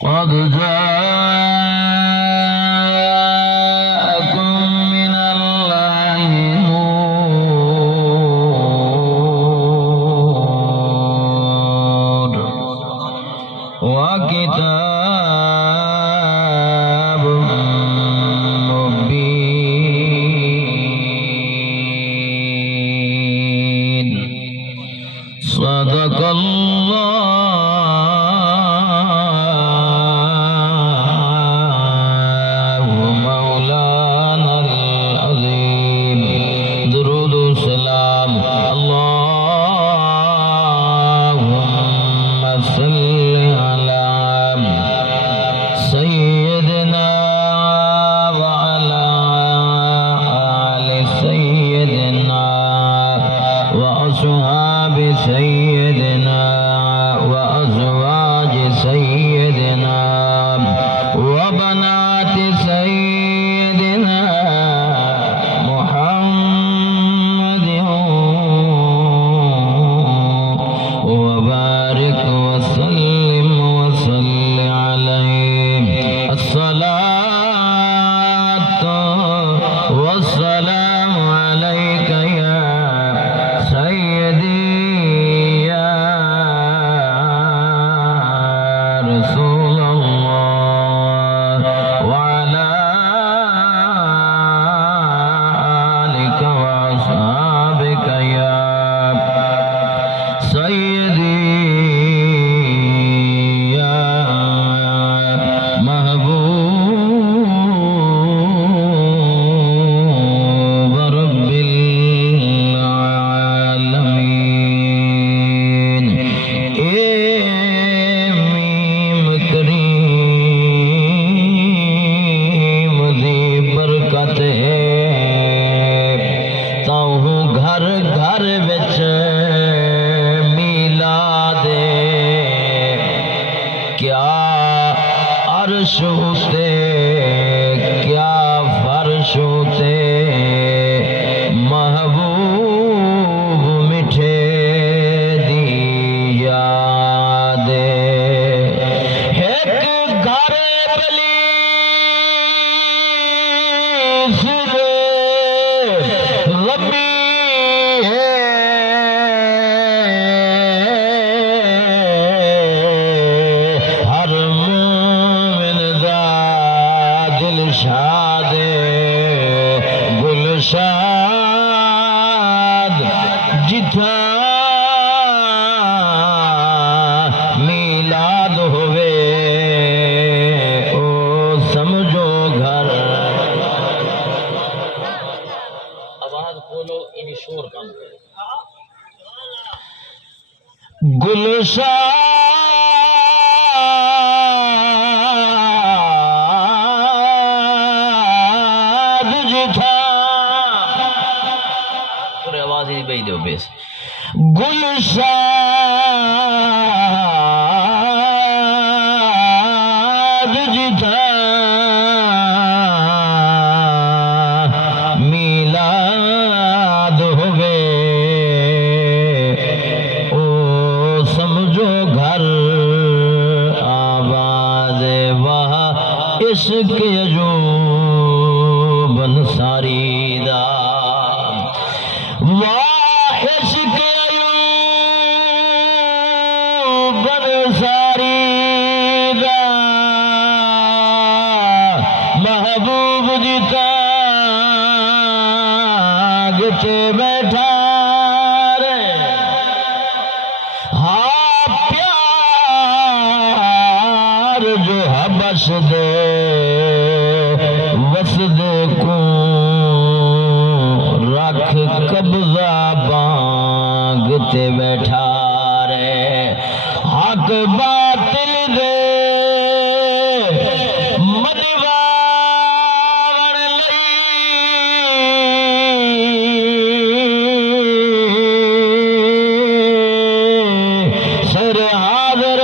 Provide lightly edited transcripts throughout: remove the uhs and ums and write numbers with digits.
قد جاءكم من الله نور وكتاب مبين صدق الله مولانا العظيم درود السلام اللهم صل على سيدنا وعلى آل سيدنا وأصحاب سيدنا وأزواج سيدنا وبنات سيدنا محمد وبارك وسلم وصل عليه الصلاة والسلام عليك يا سيدي يا رسول الله وعلى آلك وأصحابك يا سيدي يا محبوب رب العالمين میم کریم دی برکت ہے تاہو گھر گھر وچ میلاد کیا عرش تے کیا فرش تے محبوب مٹھے دی یاد ایک گھر پلیس دے لمبی ہر مومن دا دل شاد گل شاد جتھا میلاد ہوئے او سمجھو گھر آواز کھولو انہی شور کام کرے گل شاد جتھا پورے آواز ہی بھئی دیو بیس گل شاد جتھا میلاد ہوئے او سمجھو گھر آواز وہاں عشق عجوب انصاری دا واہ عشق عجوب انصاری دا محبوب جتا گتے بیٹھا رے ہاں پیار جو حبش دے وسد کو رکھ قبضہ بانگتے بیٹھا رے حق باطل دے مدواوڑ لئی سر حاضر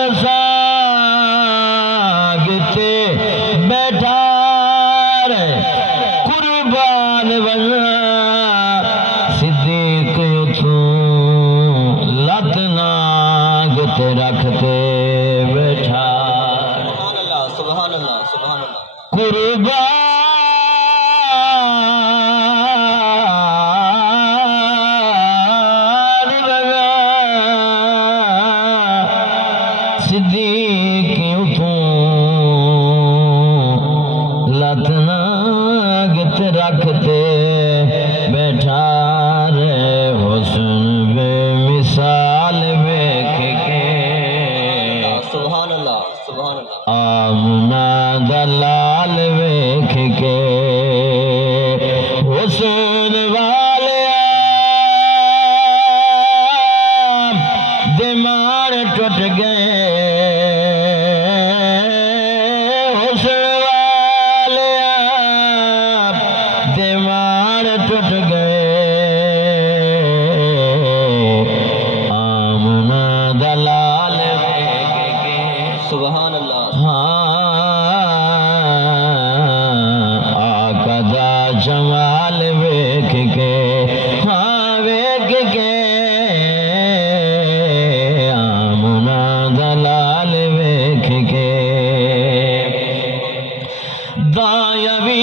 ساگتے بیٹھا رے قربان بنا صدیق اتھوں لت کے رکھتے بیٹھا سبحان اللہ سبحان اللہ سبحان اللہ قربان بغا صدیق اٹھوں لتنا گت رکھتے بیٹھا رے حسن بے مثال ویکھ کے سبحان اللہ سبحان اللہ آمنا دلال ویکھ کے حسن والیا دماغ ٹوٹ گئے حسن والیا دماغ ٹوٹ گئے آمنا دلال ویکھ کے سبحان اللہ آقا دا جمال ویکھ کے ویکھ کے آمنا دلال ویکھ کے دایا بھی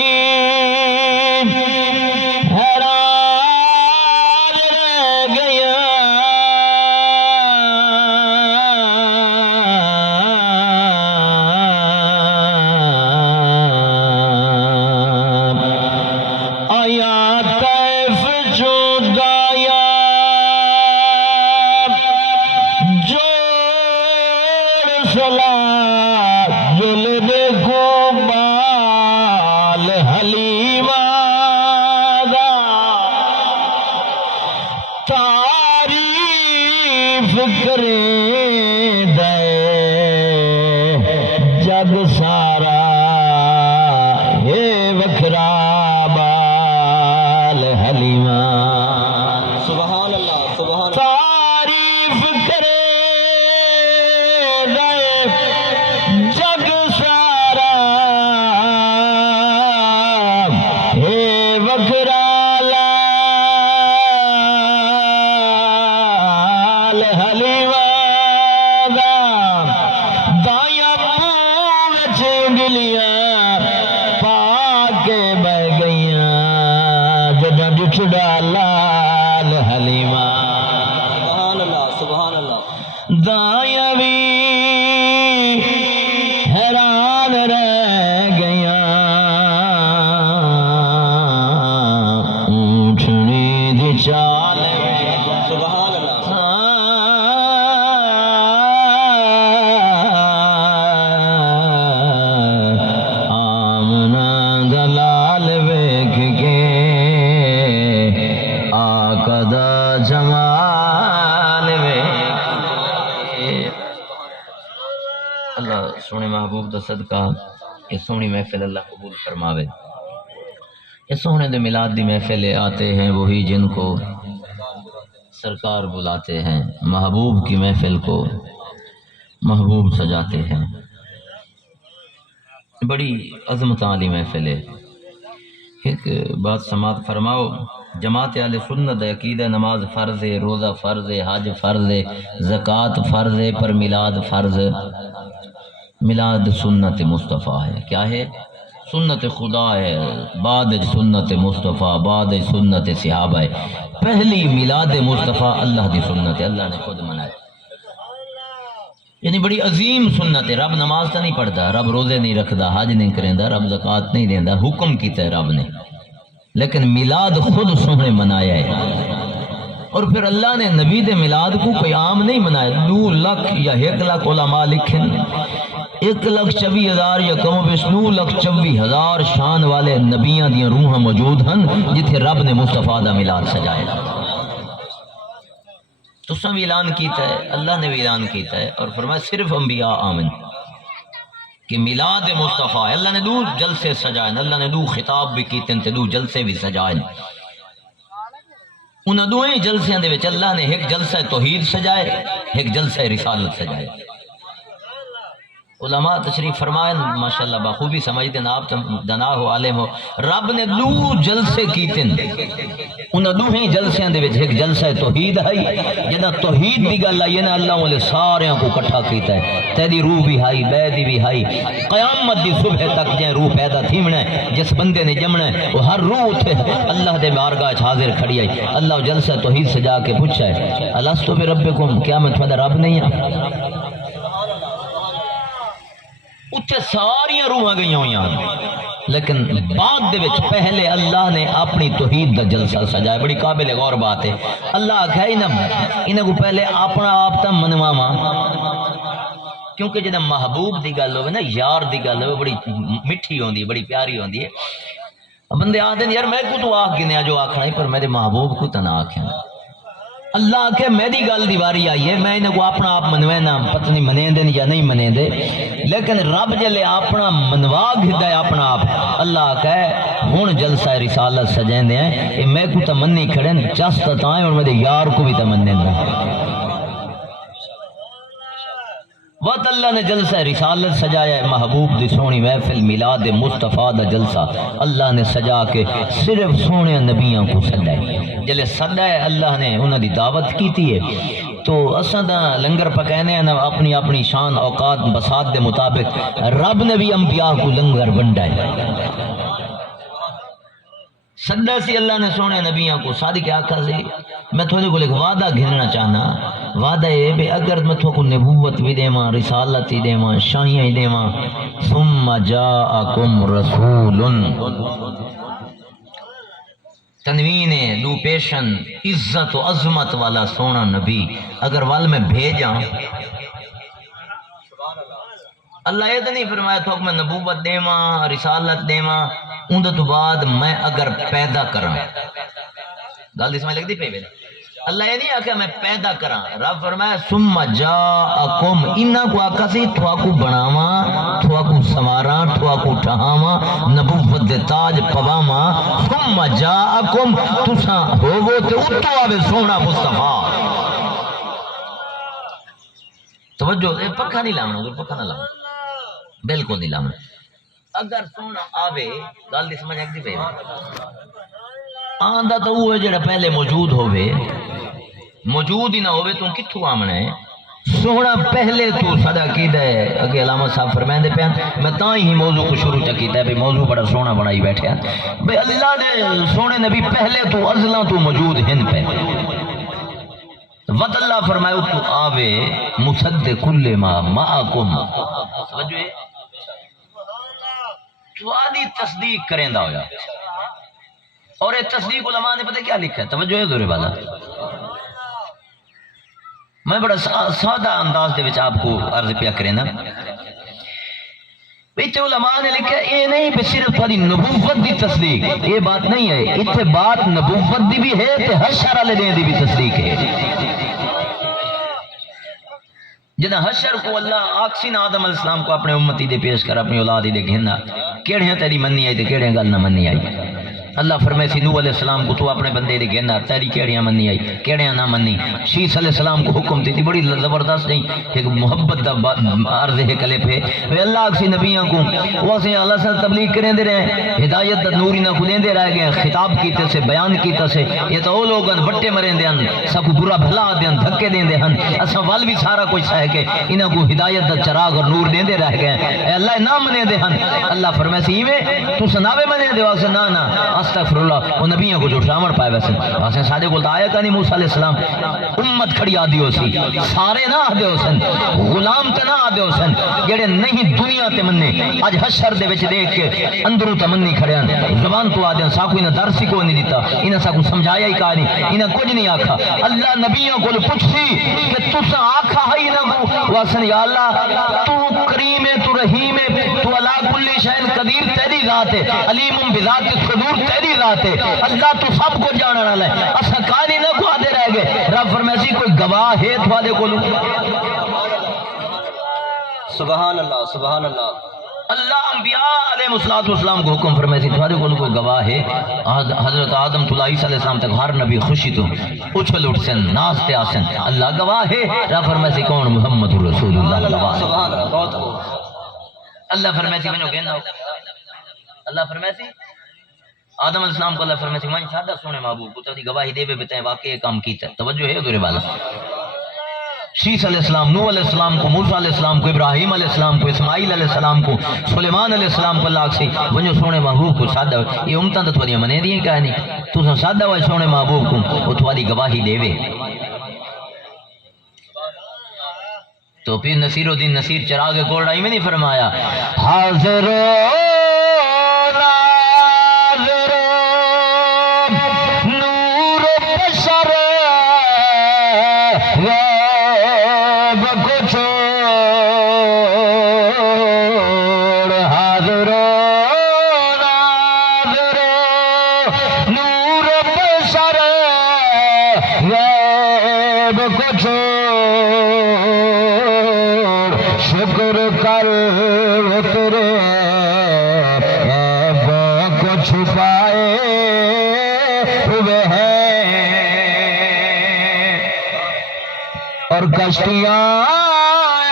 حیران رہ گیا آیا طیف جو دایا جوڑ سلا جلد کو بال حلیمہ دا تعریف کرے دے جگ سارا ہے وکھرا بال حلیمہ سبحان اللہ سبحان تعریف کرے دے جگ سارا ہے وکھرا لال حلیمہ دا دایا پوچھ گلیاں پا کے بہ گئیاں جدہ ڈٹھڑا لال حلیمہ سبحان اللہ سبحان اللہ دایا بھی حیران رہ گئیاں اونٹھنی دی چال سبحان اللہ آمنا دلال ویکھ کے آقا دا جمال ویکھ کے اللہ سونے محبوب دا صدقہ یہ سونی محفل اللہ قبول فرماوے یہ سونے دے میلاد دی محفل آتے ہیں وہی جن کو سرکار بلاتے ہیں محبوب کی محفل کو محبوب سجاتے ہیں بڑی عظمت والی محفل ہے ایک بات سماعت فرماؤ جماعت اہل سنت عقیدہ نماز فرض ہے روزہ فرض ہے حج فرض ہے زکوٰۃ فرض ہے پر میلاد فرض میلاد سنت مصطفیٰ ہے کیا ہے سنت خدا ہے بعد سنت مصطفیٰ بعد سنت صحابہ ہے پہلی میلاد مصطفیٰ اللہ دی سنت ہے اللہ نے خود منایا یعنی بڑی عظیم سنت ہے رب نماز تو نہیں پڑھتا رب روزے نہیں رکھتا حج نہیں کریندا رب زکوٰۃ نہیں دیندا حکم کیتا ہے رب نے لیکن میلاد خود سونے منایا ہے اور پھر اللہ نے نبی دے میلاد کو کوئی عام نہیں منایا 2 لاکھ یا 1 لاکھ علماء لکھن 1,24,000 یا کم و بیش 2,24,000 شان والے نبیاں دیاں روحاں موجود ہیں جتھے رب نے مصطفیٰ دا میلاد سجایا تو سب اعلان کیتا ہے اللہ نے بھی اعلان کیتا ہے اور فرمایا صرف انبیاء آمن کہ میلاد مصطفیٰ ہے اللہ نے 2 جلسے سجائے اللہ نے 2 خطاب بھی کیتے ہیں 2 جلسے بھی سجائے انہاں 2 جلسیاں دے وچ اللہ نے ایک جلسہ توحید سجائے ایک جلسہ رسالت سجائے علماء تشریف فرمائیں ماشاءاللہ بخوبی سمجھتے ہیں، آپ دنا ہو عالم ہو، رب نے دو جلسے کیتے ان دوہیں جلسیاں دے وچ ایک جلسہ توحید ہے جدا توحید دی گل آئی نا اللہ والے سارے کو اکٹھا کیتا ہے، تیری روح بھی ہائی بے دی بھی ہائی، قیامت دی صبح تک جے روح پیدا تھیمنا ہے جس بندے نے جمنا ہے وہ ہر روح اٹھے اللہ دے بارگاہ حاضر کھڑی آئی، اللہ جلسہ توحید سجا کے پوچھا ہے الستو بربکم، کیا میں تھوڑا رب نہیں ہوں؟ اتھے ساریاں روحاں گئی ہوئی ہیں، لیکن بعد دے وچ پہلے اللہ نے اپنی توحید دا جلسہ سجایا، بڑی قابل غور بات ہے۔ اللہ کہے نا انہاں کو پہلے اپنا آپ تا منواواں، کیونکہ جدا محبوب دی گل ہوے نا، یار دی گل ہوے بڑی میٹھی ہوندی ہے، بڑی پیاری ہوندی ہے۔ بندے آندے یار میں کو تو آکھ گنیا جو آکھنا ہے، پر میرے محبوب کو تے نہ آکھیں۔ اللہ کہ میری گل دیواری آئی ہے، میں انہیں کو اپنا آپ منوے نا، پتہ نہیں منے دے یا نہیں منے دے، لیکن رب جلے اپنا منوا گھدا ہے اپنا آپ۔ اللہ کہے ہون جلسہ رسالت سجین دے ہیں، اے میں کو تمنی کھڑے چاستہ تائیں اور میرے یار کو بھی تمنی دے۔ وقت اللہ نے جلسہ رسالت سجایا ہے، محبوب دی سونی محفل میلاد مصطفیٰ دا جلسہ اللہ نے سجا کے صرف سونے نبیوں کو سجائے، جلے سجائے اللہ نے انہوں دی دعوت کی تھی ہے، تو اساں دا لنگر پکینے ہیں اپنی اپنی شان اوقات بسات دے مطابق، رب نے بھی انبیاء کو لنگر بنڈائے سدا سی اللہ نے سونے نبیوں کو صادق آقا سے۔ میں تھوڑے کو ایک وعدہ گھننا چاہنا، وعدہ ہے بے اگر میں تھوڑے کو نبوت بھی دے ماں، رسالت ہی دے ماں، شاہیاں ہی دے ماں، ثم جاءکم رسول، تنوین لو پیشن عزت و عظمت والا سونا نبی اگر وال میں بھیجاں، اللہ یہ تو نہیں فرمایا تھوک میں نبوت دے ماں، رسالت دے ماں، اندھ تو بعد میں اگر پیدا کراں، گل اس میں لگ دی پہ بینا، اللہ یہ نہیں آکھا میں پیدا کراں، رب فرمایا ثم جاءکم، انہاں کو آکھا سی تھوا کو بناواں، تھوا کو سماراں، تھوا کو ٹھہاواں، نبوت دے تاج پواواں، ثم جاءکم، تساں ہوو تے اتو آوے سونا مصطفیٰ۔ توجہ پکھا نہیں لاؤنا، پکھا نہ لاؤنا، بالکل نہیں لاؤنا، اگر سونا آوے گل دی سمجھ آگتی پہ آندہ تو وہ ہے جڑا پہلے موجود ہوئے، موجود ہی نہ ہوئے تو کتھو آمنا ہے، سونا پہلے تو صدا کیدہ ہے۔ اگے علامہ صاحب فرمائیں دے پہن میں تائیں ہی موضوع کو شروع چکیتا ہے، موضوع بڑا سونا بڑائی بیٹھے ہیں بھئی اللہ نے سونے نبی پہلے تو ازلاں تو موجود ہن پہ، وقت اللہ فرمائے تو آوے مصدق کل ما معاکم، سمجھو ہے توادی تصدیق کریں دا ہویا، اور یہ تصدیق علماء نے پتہ کیا لکھا ہے، توجہ ہے دورے والا، میں بڑا سادہ انداز دے وچ آپ کو عرض پیا کریں نا، بیچے علماء نے لکھا ہے یہ نہیں کہ صرف تھوڑی نبوت دی تصدیق، یہ بات نہیں ہے، اتنے بات نبوت دی بھی ہے تے حشر علیہ دین دی بھی تصدیق ہے۔ جنہ حشر کو اللہ آکسین آدم علیہ السلام کو اپنے امتی دے پیش کر اپنی اولاد دے گھننا، کیڑے تیری مننی آئی تے کیڑے گل نہ مننی آئی، اللہ فرمائے سی نوح علیہ السلام کو تو اپنے بندے دے گھننا تیری کیڑیاں مننی آئی کیڑیاں نہ مننی، شیس علیہ السلام کو حکم تھی بڑی زبردست نہیں ایک محبت دا عرض ہے کلے پہ اللہ آکسی نبیوں کو وہ سے اللہ سے تبلیغ کریں دے رہے ہدایت دا نوری نہ کھلیں دے رہے گئے، خطاب کیتے سے بیان کیتے سے، یہ تو وہ لوگ وٹے مریں دے ہن سب کو برا بھلا دے ہن دھکے دیں دے ہن، اساں وال بھی سارا کوئی سہ کے انہاں کو ہدایت دا چراغ اور نور دیں دے رہ گئے، اے اللہ نہ منے دے ہن، اللہ فرمائے سی ایویں تو سناوے منے دے واسطے نہ نہ استغفراللہ، وہ نبیوں کو جو شامر پائے ویسے واسے سادے کو آیا کہ نہیں موسیٰ علیہ السلام امت کھڑی آدھی ہو سی سارے نہ آدھے ہو سن غلام تے نہ آدھے ہو سن جڑے نہیں دنیا تے مننے آج حشر دے وچ دیکھ کے اندروں تمنی کھڑے ہیں زبان تو آدھے ہیں ساکو انہیں درسی کو نہیں دیتا انہیں ساکو سمجھایا ہی کہا نہیں انہیں کچھ نہیں آکھا اللہ نبیوں کو پوچھ سی کہ تُسا آکھا ہی نہ کو واسن یا اللہ تو کریم ہے تو رحیم ہے تو علا کل شہن قدیر تیری ذات ہے علیم بذات صدور تیری ذات ہے اللہ تو سب کو جانا نہ لے اسا کانی نہ کو آدھے رہ گئے رب فرمیسی کوئی گواہ ہے تو آدھے کو لوں سبحان اللہ سبحان اللہ اللہ انبیاء علیہ السلام کو حکم فرمائے تھی تمہارے کو کوئی گواہ ہے حضرت آدم تو عیسیٰ علیہ السلام تک ہر نبی خوشی تو اچھل اٹھ سن ناستے آسن اللہ گواہ ہے رب فرمائے تھی کون محمد رسول اللہ گواہ سبحان اللہ بہت اللہ فرمائے سی ونو کہنا اللہ فرمائے سی آدم علیہ السلام کو اللہ فرمائے سی من سادہ سونے محبوب کو تیری گواہی دے بتائیں واقعی کام کیتا ہے توجہ ہے گرے والا شیس علیہ السلام نوح علیہ السلام کو موسیٰ علیہ السلام کو ابراہیم علیہ السلام کو اسماعیل علیہ السلام کو سلیمان علیہ السلام کو اللہ سے ونجو سونے محبوب کو سادہ ہوئے یہ امتاں تو تھوڑی منے دیئے کہانی تو سادہ ہوئے سونے محبوب کو وہ تھوڑی گواہی دے وے تو پھر نصیر الدین نصیر چراغ کوڑائی میں نہیں فرمایا حاضر شکر کر تیرے عیبوں کو چھپائے ہوئے ہیں اور کشتیاں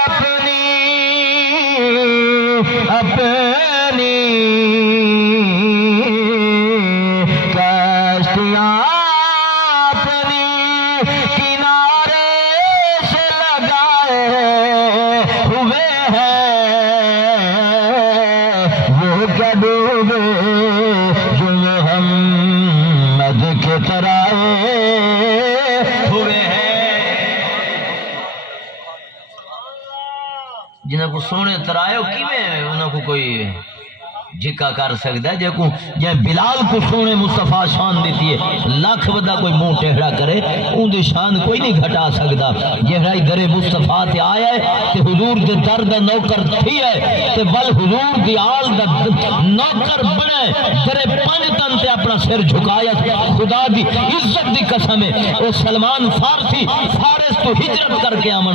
اپنی کشتیاں اپنی کنارے سے لگائے ہوئے ہیں وہ کیا ڈوبے جو محمد کے ترائے ہوئے ہیں جنہاں کو سونے ترائے ہو کی میں انہاں کو کوئی جکا کر سکتا ہے جے بلال کو سونے مصطفیٰ شان دیتی ہے لاکھ ودا کوئی منہ ٹیڑھا کرے ان دی شان کوئی نہیں گھٹا سکتا جہرائی در مصطفیٰ تے آیا ہے تے حضور دے در دا نوکر تھی ہے تے بل حضور دی آل دا نوکر بنے در پنجتن تے اپنا سر جھکایا خدا دی عزت دی قسم ہے وہ سلمان فارسی فارس تو ہجرت کر کے آمن